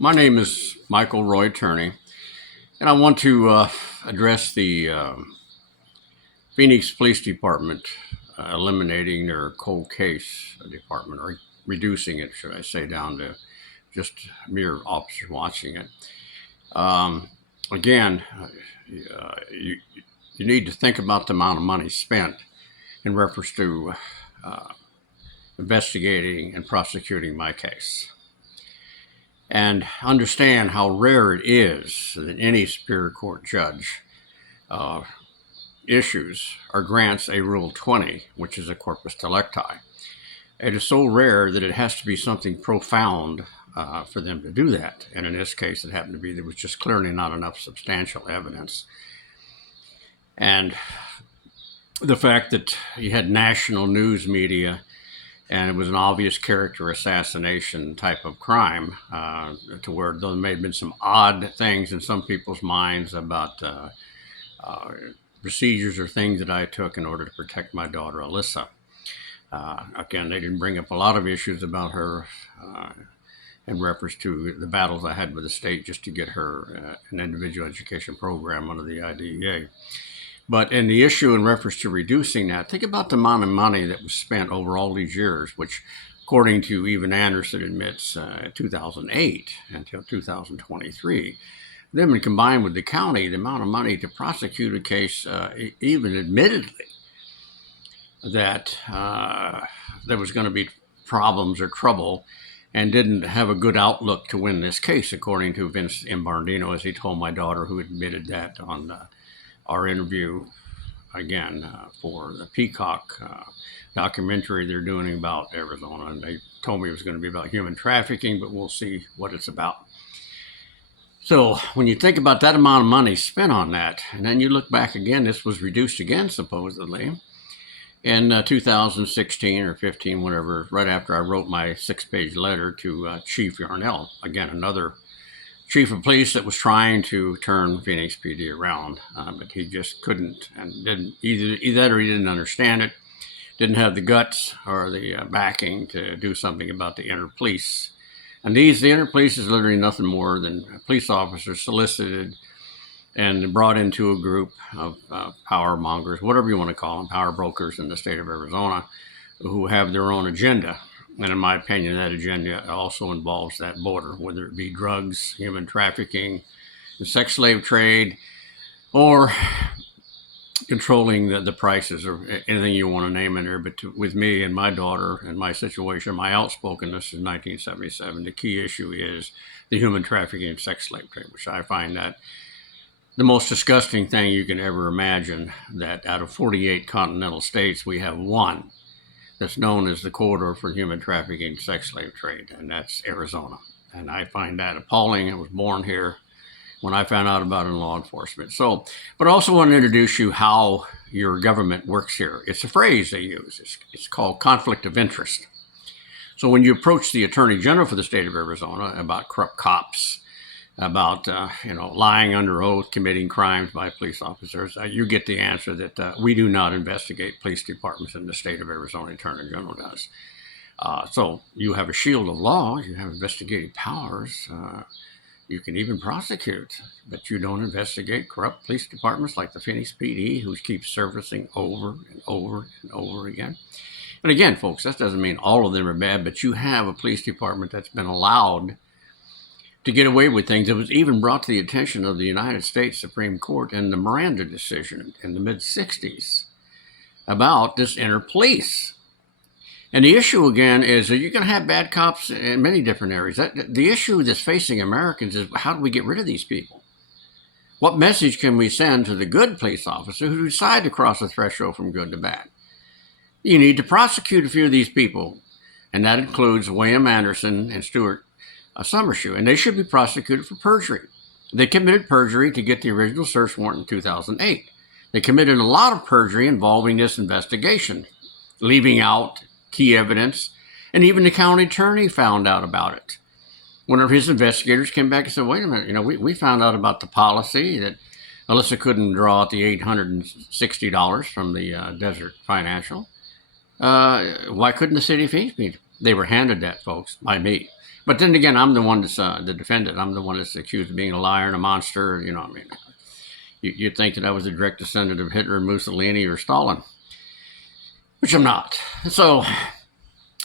My name is Michael Roy Turney, and I want to address the Phoenix Police Department eliminating their cold case department, or reducing it, should I say, down to just mere officers watching it. Again, you need to think about the amount of money spent in reference to investigating and prosecuting my case. And understand how rare it is that any Superior Court judge issues or grants a Rule 20, which is a corpus delicti. It is so rare that it has to be something profound for them to do that. And in this case, it happened to be there was just clearly not enough substantial evidence. And the fact that you had national news media and it was an obvious character assassination type of crime, to where there may have been some odd things in some people's minds about procedures or things that I took in order to protect my daughter, Alyssa. Again, they didn't bring up a lot of issues about her in reference to the battles I had with the state just to get her an individual education program under the IDEA. But in the issue in reference to reducing that, think about the amount of money that was spent over all these years, which, according to even Anderson admits, 2008 until 2023. Then when combined with the county, the amount of money to prosecute a case, even admittedly, that there was going to be problems or trouble, and didn't have a good outlook to win this case, according to Vince Imbardino, as he told my daughter, who admitted that on our interview again for the Peacock documentary they're doing about Arizona. And they told me it was going to be about human trafficking, but we'll see what it's about. So when you think about that amount of money spent on that, and then you look back again, this was reduced again, supposedly, in 2016 or 15, whatever, right after I wrote my 6-page letter to Chief Yarnell, again, another chief of police that was trying to turn Phoenix PD around, but he just couldn't, and didn't either he didn't understand it, didn't have the guts or the backing to do something about the inner police. And the inner police is literally nothing more than police officers solicited and brought into a group of power mongers, whatever you want to call them, power brokers in the state of Arizona, who have their own agenda. And in my opinion, that agenda also involves that border, whether it be drugs, human trafficking, the sex slave trade, or controlling the prices, or anything you want to name in there. But with me and my daughter and my situation, my outspokenness in 1977, the key issue is the human trafficking and sex slave trade, which I find that the most disgusting thing you can ever imagine, that out of 48 continental states, we have one that's known as the corridor for human trafficking and sex slave trade, and that's Arizona. And I find that appalling. I was born here when I found out about it in law enforcement. So, but I also want to introduce you how your government works here. It's a phrase they use. It's called conflict of interest. So when you approach the Attorney General for the state of Arizona about corrupt cops, about lying under oath, committing crimes by police officers, you get the answer that we do not investigate police departments in the state of Arizona. Attorney General does. So you have a shield of law, you have investigative powers, you can even prosecute, but you don't investigate corrupt police departments like the Phoenix PD, who keeps surfacing over and over and over again. And again, folks, that doesn't mean all of them are bad, but you have a police department that's been allowed to get away with things. It was even brought to the attention of the United States Supreme Court in the Miranda decision in the mid-60s about this inner police. And the issue, again, is that you're going to have bad cops in many different areas. The issue that's facing Americans is, how do we get rid of these people? What message can we send to the good police officer who decide to cross the threshold from good to bad? You need to prosecute a few of these people, and that includes William Anderson and Stuart Summershoe, and they should be prosecuted for perjury. They committed perjury to get the original search warrant in 2008. They committed a lot of perjury involving this investigation, leaving out key evidence, and even the county attorney found out about it. One of his investigators came back and said, wait a minute, we found out about the policy that Alyssa couldn't draw out the $860 from the Desert Financial. Why couldn't the city of Phoenix be They were handed that, folks, by me. But then again, I'm the one that's the defendant. I'm the one that's accused of being a liar and a monster. You know, I mean, you'd think that I was a direct descendant of Hitler, Mussolini, or Stalin, which I'm not. So,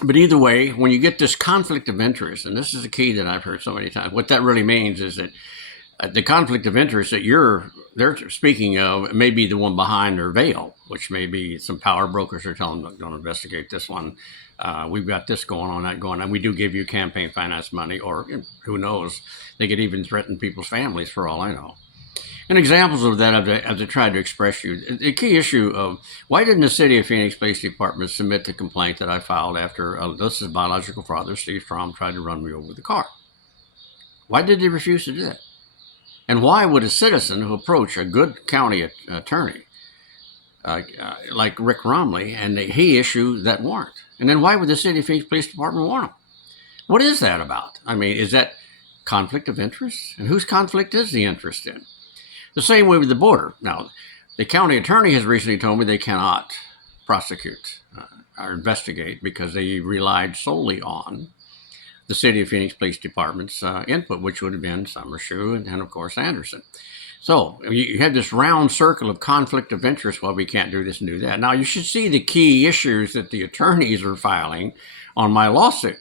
but either way, when you get this conflict of interest, and this is the key that I've heard so many times, what that really means is that the conflict of interest that they're speaking of may be the one behind their veil, which may be some power brokers are telling them, don't investigate this one. We've got this going on, that going on. We do give you campaign finance money, or who knows, they could even threaten people's families for all I know. And examples of that, as I tried to express you, the key issue of why didn't the City of Phoenix Police Department submit the complaint that I filed after Alyssa's biological father, Steve Strom, tried to run me over with a car? Why did they refuse to do that? And why would a citizen who approached a good county attorney like Rick Romley and he issue that warrant? And then why would the City of Phoenix Police Department want him? What is that about? I mean, is that conflict of interest? And whose conflict is the interest in? The same way with the border. Now, the county attorney has recently told me they cannot prosecute or investigate because they relied solely on the City of Phoenix Police Department's input, which would have been Summershoe and of course, Anderson. So you have this round circle of conflict of interest. Well, we can't do this and do that. Now, you should see the key issues that the attorneys are filing on my lawsuit,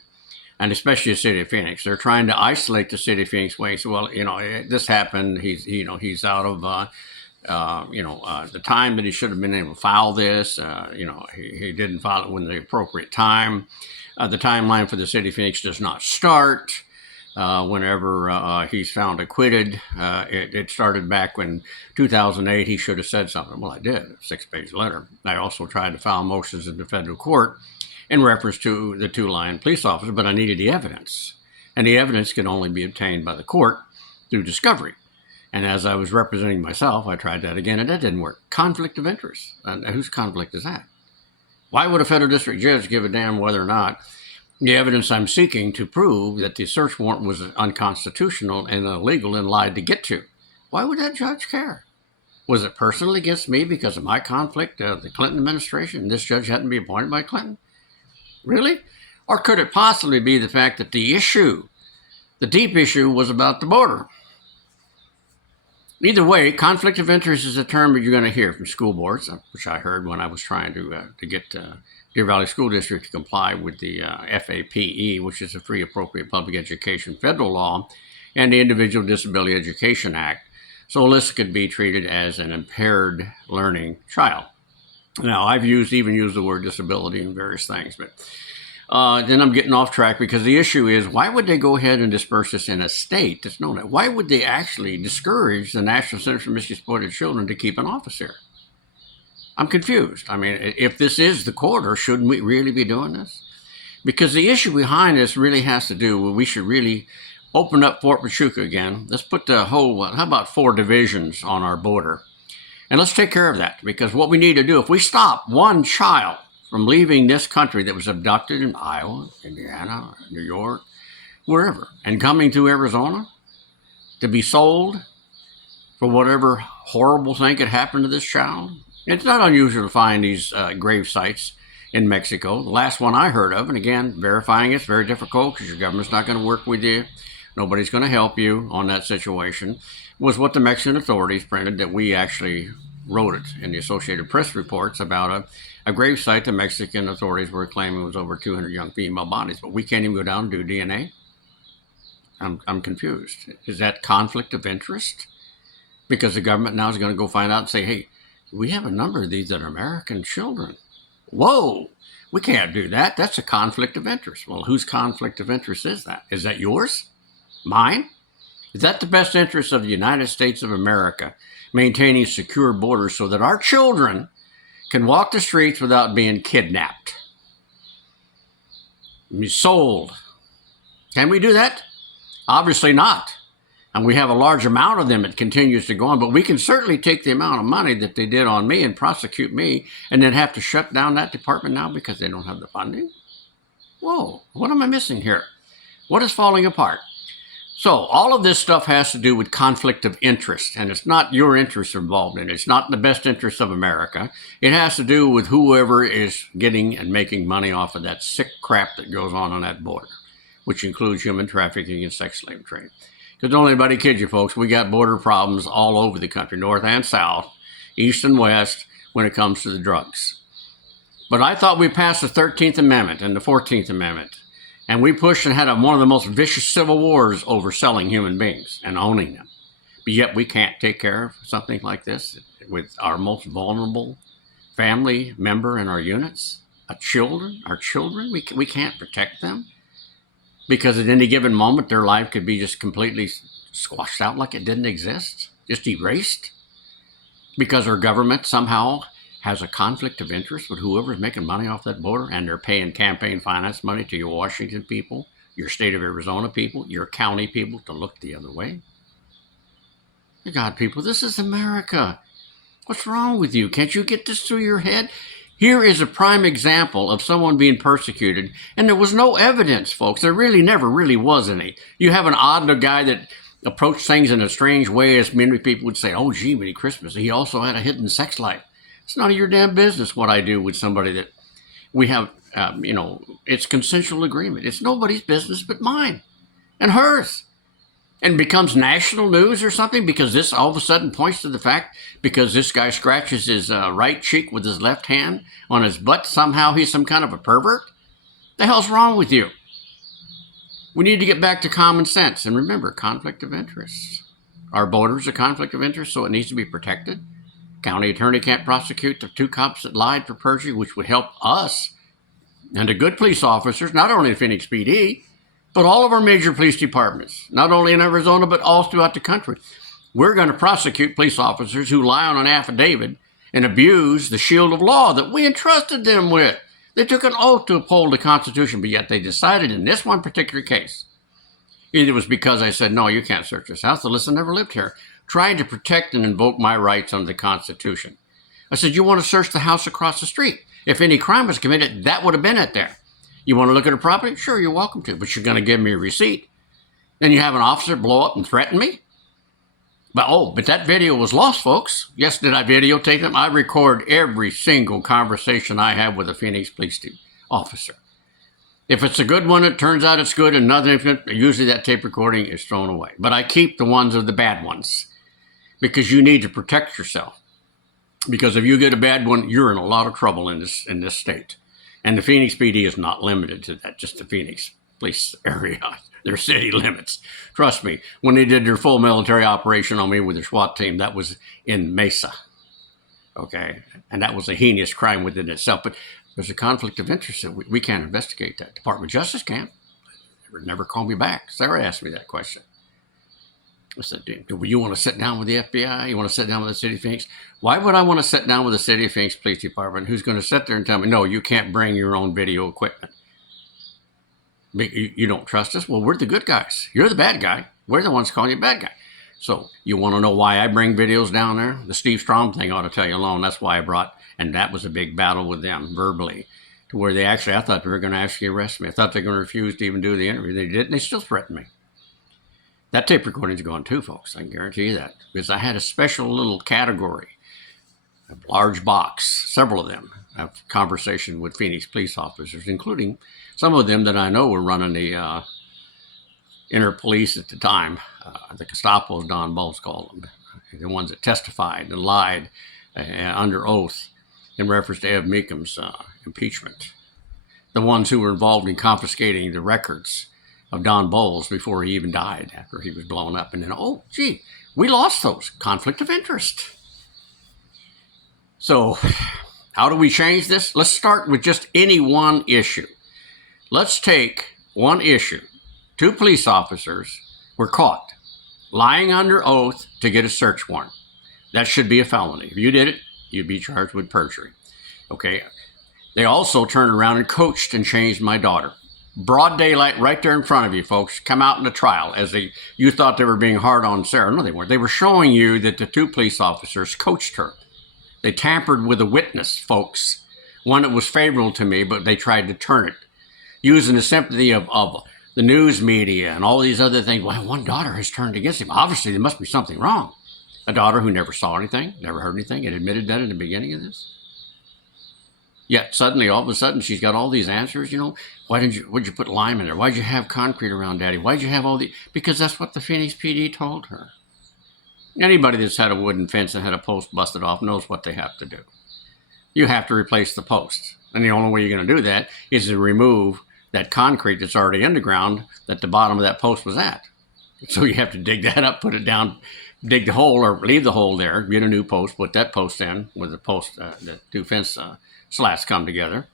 and especially the City of Phoenix. They're trying to isolate the City of Phoenix way. So, well, this happened. He's out of, the time that he should have been able to file this. He didn't file it when the appropriate time. The timeline for the City of Phoenix does not start whenever he's found acquitted. It started back when 2008. He should have said something. Well, I did, a 6-page letter. I also tried to file motions in the federal court in reference to the 2 lying police officers, but I needed the evidence. And the evidence can only be obtained by the court through discovery. And as I was representing myself, I tried that again, and that didn't work. Conflict of interest. And whose conflict is that? Why would a federal district judge give a damn whether or not the evidence I'm seeking to prove that the search warrant was unconstitutional and illegal and lied to get to? Why would that judge care? Was it personally against me because of my conflict of the Clinton administration and this judge hadn't been appointed by Clinton? Really? Or could it possibly be the fact that the deep issue was about the border? Either way, conflict of interest is a term that you're going to hear from school boards, which I heard when I was trying to get Deer Valley School District to comply with the FAPE, which is the Free Appropriate Public Education federal law, and the Individual Disability Education Act. So Alyssa could be treated as an impaired learning child. Now, I've even used the word disability in various things, but then I'm getting off track because the issue is, why would they go ahead and disperse this in a state that's known that? Why would they actually discourage the National Center for Missing Exploited Children to keep an office here? I'm confused. I mean, if this is the quarter, shouldn't we really be doing this? Because the issue behind this really has to do with, we should really open up Fort Huachuca again. Let's put the whole, how about 4 divisions on our border? And let's take care of that, because what we need to do, if we stop one child from leaving this country that was abducted in Iowa, Indiana, New York, wherever, and coming to Arizona to be sold for whatever horrible thing could happen to this child. It's not unusual to find these grave sites in Mexico. The last one I heard of, and again, verifying it's very difficult because your government's not going to work with you. Nobody's going to help you on that situation, was what the Mexican authorities printed, that we actually wrote it in the Associated Press reports about a grave site the Mexican authorities were claiming was over 200 young female bodies, but we can't even go down and do DNA. I'm confused. Is that conflict of interest? Because the government now is going to go find out and say, hey, we have a number of these that are American children. Whoa, we can't do that. That's a conflict of interest. Well, whose conflict of interest is that? Is that yours? Mine? Is that the best interest of the United States of America, maintaining secure borders so that our children can walk the streets without being kidnapped, sold? Can we do that? Obviously not. And we have a large amount of them that continues to go on, but we can certainly take the amount of money that they did on me and prosecute me and then have to shut down that department now because they don't have the funding? Whoa, what am I missing here? What is falling apart? So all of this stuff has to do with conflict of interest, and it's not your interests involved in it. It's not in the best interest of America. It has to do with whoever is getting and making money off of that sick crap that goes on that border, which includes human trafficking and sex slave trade. Because don't let anybody kid you, folks. We got border problems all over the country, north and south, east and west, when it comes to the drugs. But I thought we passed the 13th Amendment and the 14th Amendment, and we pushed and had one of the most vicious civil wars over selling human beings and owning them. But yet we can't take care of something like this with our most vulnerable family member in our units, our children. We can't protect them because at any given moment their life could be just completely squashed out like it didn't exist, just erased, because our government somehow has a conflict of interest with whoever's making money off that border, and they're paying campaign finance money to your Washington people, your state of Arizona people, your county people to look the other way. God, people, this is America. What's wrong with you? Can't you get this through your head? Here is a prime example of someone being persecuted, and there was no evidence, folks. There really never really was any. You have an odd guy that approached things in a strange way, as many people would say, oh, gee, Merry Christmas. He also had a hidden sex life. It's none of your damn business what I do with somebody that we have, it's consensual agreement. It's nobody's business but mine and hers. And becomes national news or something because this all of a sudden points to the fact because this guy scratches his right cheek with his left hand on his butt, somehow he's some kind of a pervert? The hell's wrong with you? We need to get back to common sense. And remember, conflict of interest. Our border's a conflict of interest, so it needs to be protected. County attorney can't prosecute the 2 cops that lied for perjury, which would help us and the good police officers, not only in Phoenix PD, but all of our major police departments, not only in Arizona, but all throughout the country. We're going to prosecute police officers who lie on an affidavit and abuse the shield of law that we entrusted them with. They took an oath to uphold the Constitution, but yet they decided in this one particular case, either it was because I said, no, you can't search this house. Alyssa never lived here. Trying to protect and invoke my rights under the Constitution. I said, you want to search the house across the street. If any crime was committed, that would have been it there. You want to look at a property? Sure, you're welcome to, but you're going to give me a receipt. Then you have an officer blow up and threaten me? But that video was lost, folks. Yes, did I videotape them? I record every single conversation I have with a Phoenix police officer. If it's a good one, it turns out it's good, and nothing, usually that tape recording is thrown away. But I keep the ones of the bad ones because you need to protect yourself. Because if you get a bad one, you're in a lot of trouble in this state. And the Phoenix PD is not limited to that, just the Phoenix police area, their city limits. Trust me, when they did their full military operation on me with their SWAT team, that was in Mesa. Okay, and that was a heinous crime within itself. But there's a conflict of interest that we can't investigate that. Department of Justice can't. They would never call me back. Sarah asked me that question. I said, do you want to sit down with the FBI? You want to sit down with the City of Phoenix? Why would I want to sit down with the City of Phoenix Police Department who's going to sit there and tell me, no, you can't bring your own video equipment? You don't trust us? Well, we're the good guys. You're the bad guy. We're the ones calling you bad guy. So you want to know why I bring videos down there? The Steve Strom thing ought to tell you alone. That's why I brought, and that was a big battle with them verbally, to where they actually, I thought they were going to actually arrest me. I thought they were going to refuse to even do the interview. They didn't. They still threatened me. That tape recording's gone too, folks. I can guarantee you that. Because I had a special little category, a large box, several of them, of conversation with Phoenix police officers, including some of them that I know were running the inner police at the time. The Gestapo, as Don Bowles called them. The ones that testified and lied under oath in reference to Ev Meekham's impeachment. The ones who were involved in confiscating the records of Don Bowles before he even died, after he was blown up. And then, oh, gee, we lost those. Conflict of interest. So how do we change this? Let's start with just any one issue. Let's take one issue. 2 police officers were caught lying under oath to get a search warrant. That should be a felony. If you did it, you'd be charged with perjury. Okay. They also turned around and coached and changed my daughter. Broad daylight right there in front of you, folks. Come out in the trial as you thought they were being hard on Sarah. No, they weren't. They were showing you that the 2 police officers coached her. They tampered with a witness, folks. One that was favorable to me, but they tried to turn it. Using the sympathy of the news media and all these other things. Well, one daughter has turned against him. Obviously, there must be something wrong. A daughter who never saw anything, never heard anything, and admitted that in the beginning of this. Yet suddenly, all of a sudden, she's got all these answers. Why'd you put lime in there? Why'd you have concrete around Daddy? Why'd you have all the? Because that's what the Phoenix PD told her. Anybody that's had a wooden fence and had a post busted off knows what they have to do. You have to replace the post. And the only way you're going to do that is to remove that concrete that's already in the ground that the bottom of that post was at. So you have to dig that up, put it down, dig the hole or leave the hole there, get a new post, put that post in with the post, the two fence slats come together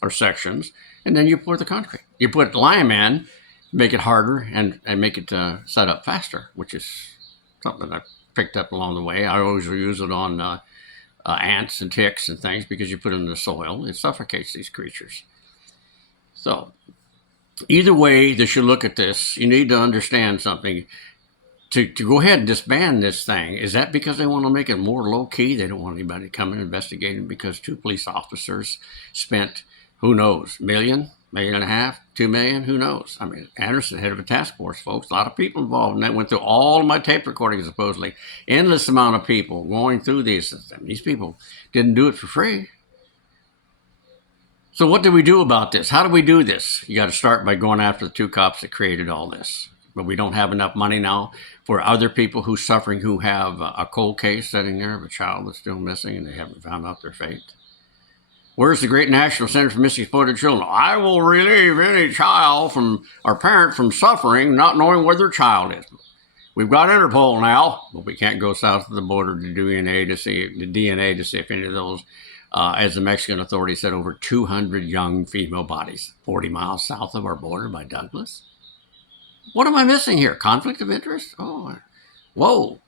or sections, and then you pour the concrete. You put lime in, make it harder and make it set up faster, which is something I picked up along the way. I always use it on ants and ticks and things because you put it in the soil, it suffocates these creatures. So either way that you look at this, you need to understand something. To go ahead and disband this thing, is that because they want to make it more low-key? They don't want anybody to come and investigate it because 2 police officers spent, who knows, $1 million, $1.5 million, $2 million, who knows? I mean, Anderson, head of a task force, folks, a lot of people involved, and that went through all of my tape recordings, supposedly. Endless amount of people going through these. These people didn't do it for free. So what do we do about this? How do we do this? You got to start by going after the 2 cops that created all this. But we don't have enough money now for other people who's suffering, who have a cold case sitting there of a child that's still missing and they haven't found out their fate. Where's the great National Center for Missing Exploited Children? I will relieve any child from or parent from suffering, not knowing where their child is. We've got Interpol now, but we can't go south of the border to do DNA to see if any of those, as the Mexican authorities said, over 200 young female bodies, 40 miles south of our border by Douglas. What am I missing here? Conflict of interest? Oh, whoa.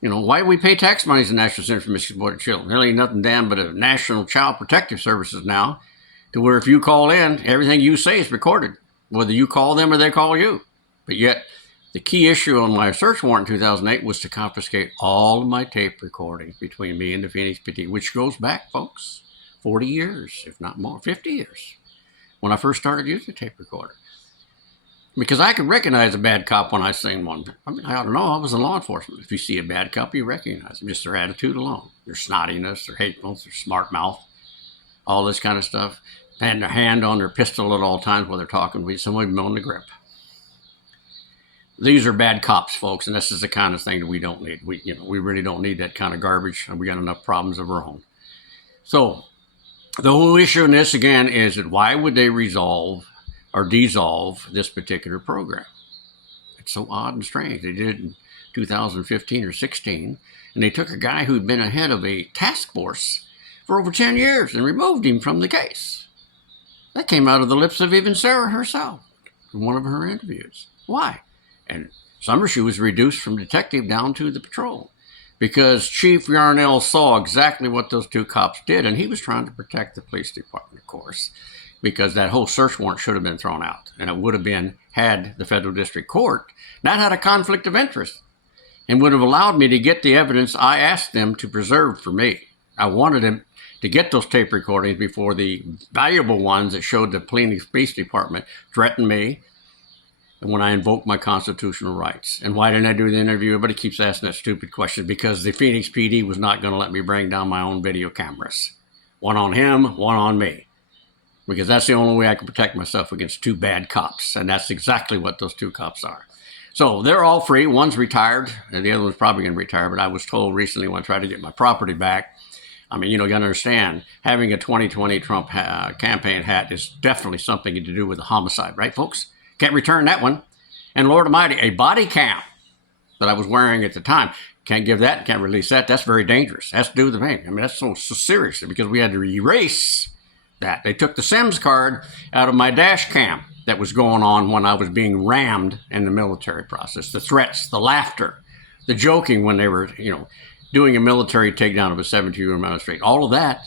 Why do we pay tax money to the National Center for Missing Exploited Children? There ain't nothing damn but a National Child Protective Services now, to where if you call in, everything you say is recorded, whether you call them or they call you. But yet, the key issue on my search warrant in 2008 was to confiscate all of my tape recordings between me and the Phoenix PD, which goes back, folks, 40 years, if not more, 50 years, when I first started using a tape recorder. Because I could recognize a bad cop when I seen one. I mean, I don't know, I was in law enforcement. If you see a bad cop, you recognize them, just their attitude alone. Their snottiness, their hatefulness, their smart mouth, all this kind of stuff. And their hand on their pistol at all times while they're talking with somebody on the grip. These are bad cops, folks, and this is the kind of thing that we don't need. We really don't need that kind of garbage, and we got enough problems of our own. So, the whole issue in this, again, is that why would they resolve or dissolve this particular program? It's so odd and strange. They did it in 2015 or 16, and they took a guy who'd been ahead of a task force for over 10 years and removed him from the case. That came out of the lips of even Sarah herself in one of her interviews. Why? And Summershoe was reduced from detective down to the patrol because Chief Yarnell saw exactly what those 2 cops did, and he was trying to protect the police department, of course, because that whole search warrant should have been thrown out. And it would have been, had the federal district court not had a conflict of interest and would have allowed me to get the evidence I asked them to preserve for me. I wanted them to get those tape recordings before the valuable ones that showed the police department threatened me and when I invoked my constitutional rights. And why didn't I do the interview? Everybody keeps asking that stupid question. Because the Phoenix PD was not going to let me bring down my own video cameras. One on him, one on me. Because that's the only way I can protect myself against 2 bad cops. And that's exactly what those 2 cops are. So they're all free. One's retired, and the other one's probably going to retire. But I was told recently when I tried to get my property back, I mean, you got to understand, having a 2020 Trump campaign hat is definitely something to do with a homicide, right, folks? Can't return that one. And Lord Almighty, a body cam that I was wearing at the time, can't give that, can't release that. That's very dangerous. That's to do with the pain. I mean, that's so serious because we had to erase that. They took the SIMS card out of my dash cam that was going on when I was being rammed in the military process. The threats, the laughter, the joking when they were, doing a military takedown of a 17-year-old magistrate. All of that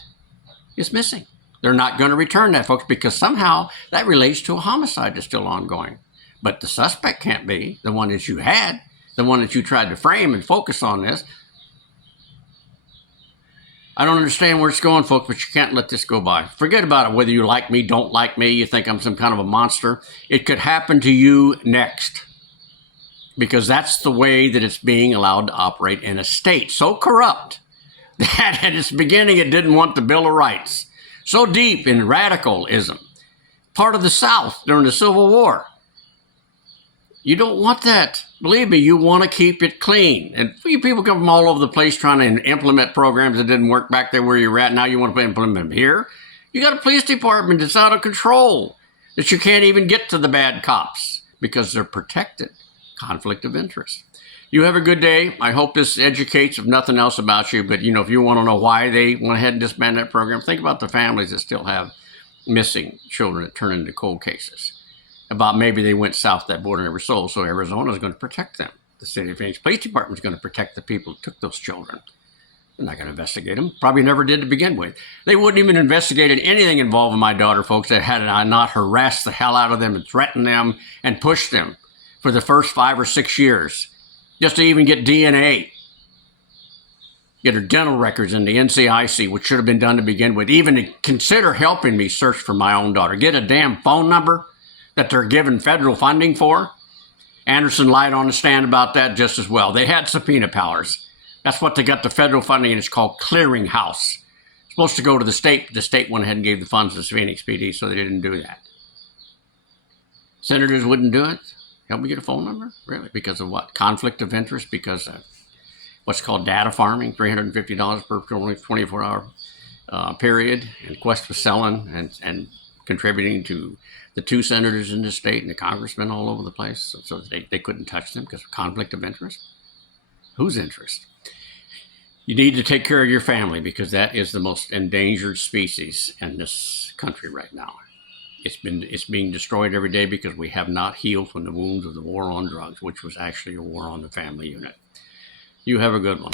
is missing. They're not going to return that, folks, because somehow that relates to a homicide that's still ongoing. But the suspect can't be the one that you had, the one that you tried to frame and focus on this. I don't understand where it's going, folks, but you can't let this go by. Forget about it, whether you like me, don't like me, you think I'm some kind of a monster. It could happen to you next, because that's the way that it's being allowed to operate in a state so corrupt that at its beginning it didn't want the Bill of Rights. So deep in radicalism, part of the South during the Civil War. You don't want that. Believe me, you want to keep it clean. And you people come from all over the place trying to implement programs that didn't work back there where you're at. Now you want to implement them here. You got a police department that's out of control, that you can't even get to the bad cops because they're protected. Conflict of interest. You have a good day. I hope this educates, if nothing else, about you. But, if you want to know why they went ahead and disbanded that program, think about the families that still have missing children that turn into cold cases. About maybe they went south that border and never sold, so Arizona is going to protect them. The city of Phoenix Police Department is going to protect the people who took those children. They're not going to investigate them. Probably never did to begin with. They wouldn't even investigate anything involving my daughter, folks, that had I not harassed the hell out of them and threatened them and pushed them for the first 5 or 6 years, just to even get DNA. Get her dental records in the NCIC, which should have been done to begin with. Even to consider helping me search for my own daughter. Get a damn phone number that they're given federal funding for. Anderson lied on the stand about that just as well. They had subpoena powers. That's what they got the federal funding, and it's called clearinghouse. It's supposed to go to the state, but the state went ahead and gave the funds to Phoenix PD, so they didn't do that. Senators wouldn't do it. Help me get a phone number? Really? Because of what? Conflict of interest? Because of what's called data farming, $350 per 24-hour period, and Quest was selling and contributing to the 2 senators in the state and the congressmen all over the place, so they couldn't touch them because of conflict of interest. Whose interest? You need to take care of your family, because that is the most endangered species in this country right now. It's being destroyed every day because we have not healed from the wounds of the war on drugs, which was actually a war on the family unit. You have a good one.